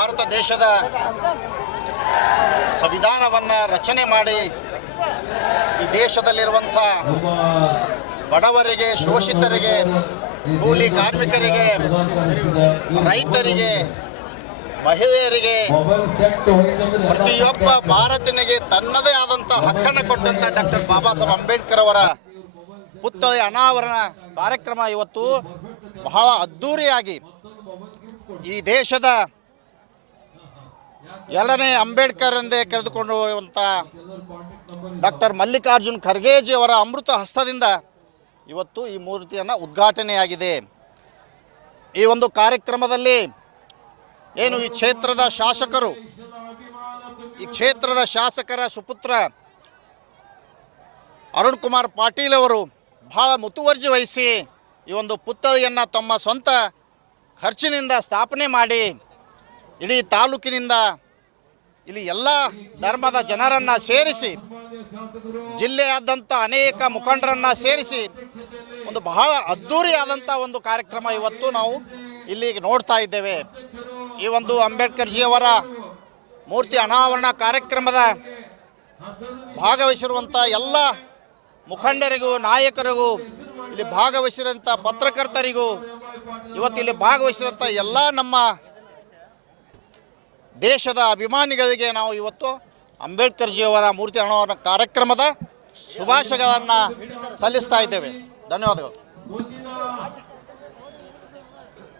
ಭಾರತ ದೇಶದ ಸಂವಿಧಾನವನ್ನು ರಚನೆ ಮಾಡಿ ಈ ದೇಶದಲ್ಲಿರುವಂಥ ಬಡವರಿಗೆ, ಶೋಷಿತರಿಗೆ, ಕೂಲಿ ಕಾರ್ಮಿಕರಿಗೆ, ರೈತರಿಗೆ, ಮಹಿಳೆಯರಿಗೆ, ಪ್ರತಿಯೊಬ್ಬ ಭಾರತನಿಗೆ ತನ್ನದೇ ಆದಂಥ ಹಕ್ಕನ್ನು ಕೊಟ್ಟಂತ ಡಾಕ್ಟರ್ ಬಾಬಾ ಸಾಹೇಬ್ ಅಂಬೇಡ್ಕರ್ ಅವರ ಪುತ್ಥಳಿ ಅನಾವರಣ ಕಾರ್ಯಕ್ರಮ ಇವತ್ತು ಬಹಳ ಅದ್ಧೂರಿಯಾಗಿ ಈ ದೇಶದ ಎರಡನೇ ಅಂಬೇಡ್ಕರ್ ಎಂದೇ ಕರೆದುಕೊಂಡು ಹೋಗುವಂಥ ಡಾಕ್ಟರ್ ಮಲ್ಲಿಕಾರ್ಜುನ್ ಖರ್ಗೆಜಿ ಅವರ ಅಮೃತ ಹಸ್ತದಿಂದ ಇವತ್ತು ಈ ಮೂರ್ತಿಯನ್ನು ಉದ್ಘಾಟನೆಯಾಗಿದೆ. ಈ ಒಂದು ಕಾರ್ಯಕ್ರಮದಲ್ಲಿ ಏನು ಈ ಕ್ಷೇತ್ರದ ಶಾಸಕರು, ಈ ಕ್ಷೇತ್ರದ ಶಾಸಕರ ಸುಪುತ್ರ ಅರುಣ್ ಕುಮಾರ್ ಪಾಟೀಲ್ ಅವರು ಬಹಳ ಮುತುವರ್ಜಿ ವಹಿಸಿ ಈ ಒಂದು ಪುತ್ತಳಿಯನ್ನು ತಮ್ಮ ಸ್ವಂತ ಖರ್ಚಿನಿಂದ ಸ್ಥಾಪನೆ ಮಾಡಿ ಇಡೀ ತಾಲೂಕಿನಿಂದ ಇಲ್ಲಿ ಎಲ್ಲ ಧರ್ಮದ ಜನರನ್ನು ಸೇರಿಸಿ ಜಿಲ್ಲೆಯಾದಂಥ ಅನೇಕ ಮುಖಂಡರನ್ನು ಸೇರಿಸಿ ಒಂದು ಬಹಳ ಅದ್ಧೂರಿಯಾದಂಥ ಒಂದು ಕಾರ್ಯಕ್ರಮ ಇವತ್ತು ನಾವು ಇಲ್ಲಿ ನೋಡ್ತಾ ಇದ್ದೇವೆ. ಈ ಒಂದು ಅಂಬೇಡ್ಕರ್ ಜಿಯವರ ಮೂರ್ತಿ ಅನಾವರಣ ಕಾರ್ಯಕ್ರಮದ ಭಾಗವಹಿಸಿರುವಂಥ ಎಲ್ಲ ಮುಖಂಡರಿಗೂ, ನಾಯಕರಿಗೂ, ಇಲ್ಲಿ ಭಾಗವಹಿಸಿರುವಂಥ ಪತ್ರಕರ್ತರಿಗೂ, ಇವತ್ತು ಇಲ್ಲಿ ಭಾಗವಹಿಸಿರುವಂಥ ಎಲ್ಲ ನಮ್ಮ ದೇಶದ ಅಭಿಮಾನಿಗಳಿಗೆ ನಾವು ಇವತ್ತು ಅಂಬೇಡ್ಕರ್ ಜಿಯವರ ಮೂರ್ತಿ ಅನಾವರಣ ಕಾರ್ಯಕ್ರಮದ ಶುಭಾಶಯಗಳನ್ನು ಸಲ್ಲಿಸ್ತಾ ಇದ್ದೇವೆ. ಧನ್ಯವಾದಗಳು.